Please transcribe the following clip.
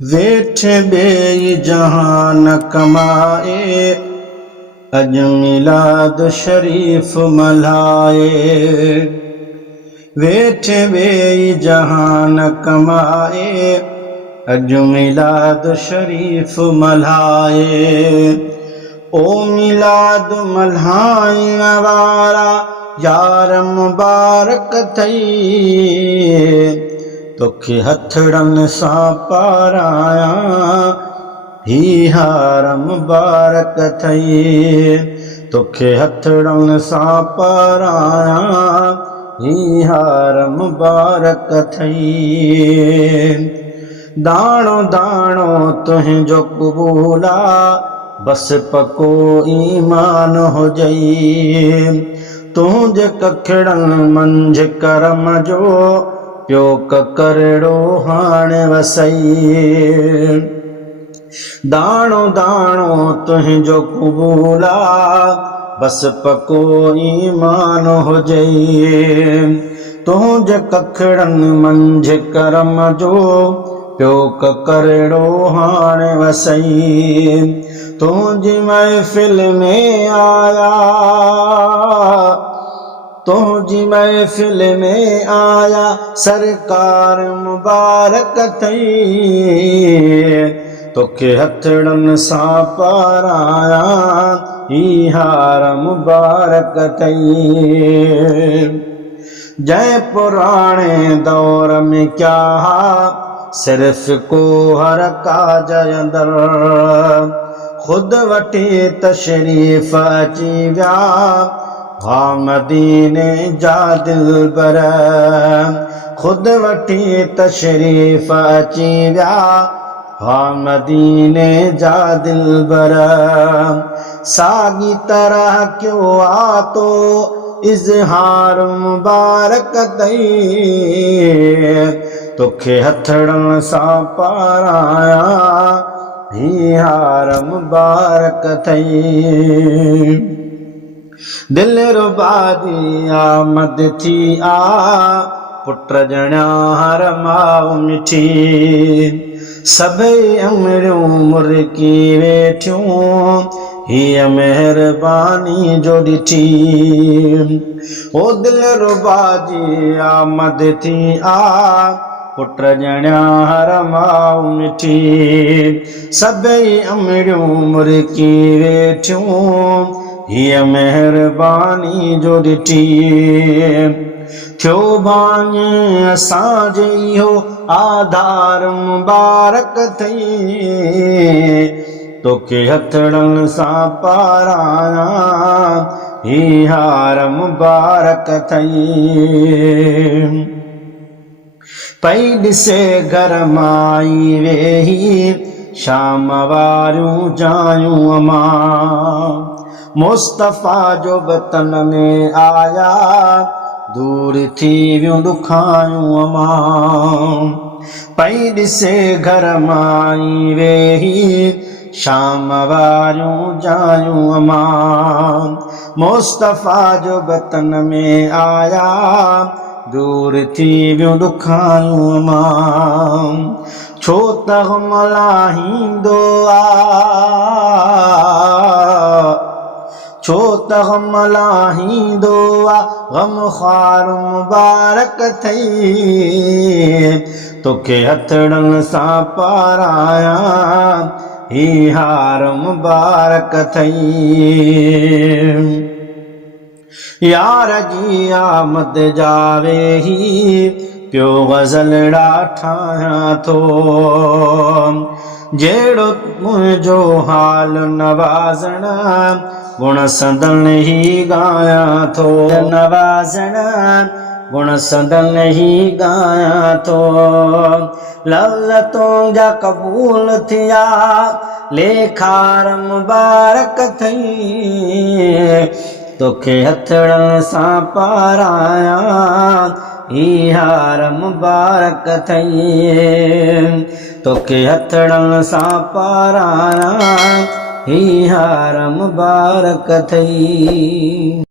वेठे बेई जहान कमाए, अज मिलाद शरीफ मल्हाए। वेठे बेई जहान कमाए, अज मिलाद शरीफ मल्हाए। ओ मिलाद मल्हाइण वारा यार मुबारक थई, तोखे हथड़न सां पाराया ही हार मुबारक थई। तोखे हथड़न सां पाराया ही हार मुबारक थई। दाणो दाणो तुंहिंजो क़बूला, बस पको ईमान हुजई। तुंहिंजे कखड़न मंझि करम जो पियो ककरड़ो हाणे वसई। दाणो दाणो तुंहिंजो क़बूला, बस पको ईमान हुजई। तुंहिंजे कखड़न मंझि करम जो पियो ककरड़ो हाणे वसई। तुंहिंजी महफ़िल में आया, तुंहिंजी महफ़िल में आया सरकार मुबारक थई। तोखे हथड़न सां पाराया ही हार मुबारक थई। जंहिं पुराणे दौर में क्या सिर्फ़ को हर काज अंदर, खुद वठी तशरीफ़ अची विया हा मदीने जा दिलबर। खुद वठी तशरीफ़ अची विया हा मदीने जा दिलबर। सागी तरह क्यों आतो इज़हार मुबारक थई। तोखे हथड़न सां पाराया ही हार मुबारक थई। दिल रुबा जी आमद थी पुट ॼणा हर माउ मिठी। सभई अमड़ियूं मुरकी वेठियूं हीअ मेहरबानी जो ॾिठी। ओ दिल रुबा जी आमद थी पुट ॼणा हर माउ मिठी। सभई अमड़ियूं मुरकी वेठियूं हीअ मेहरबानी जो ॾिठी। थियो बानी असांजे इहो आधार मुबारक थई। तोखे हथड़न सां पाराया ही हार मुबारक थई। पई ॾिसे घर माई वेही शाम वारियूं जायूं अमां। मुस्तफ़ा जो वतन में आया दूर थी वियूं ॾुखायूं अमां। पई ॾिसे घर माई वेही शाम वारियूं जायूं अमां। मुस्तफ़ा जो वतन में आया दूर थी वियूं ॾुखायूं अमां। छो त ग़म लाहींदो छो त ग़म लाहींदो ग़मख़्वार मुबारक थई। तोखे हथड़न सां पाराया ही हार मुबारक थई। यार जी आमद जा वेही पियो ग़ज़लड़ा ठाहियां थो। जहिड़ो मुंहिंजो हाल नवाज़ण गुण संदन ही ॻायां थो। नवाज़ण गुण संदन ही ॻायां थो। लफ़्ज़ तुंहिंजा क़बूल थिया लेखार मुबारक थई। तोखे हथड़न सां पाराया ही हार मुबारक थई। तोखे हथड़न सां पाराया ही हार मुबारक थई।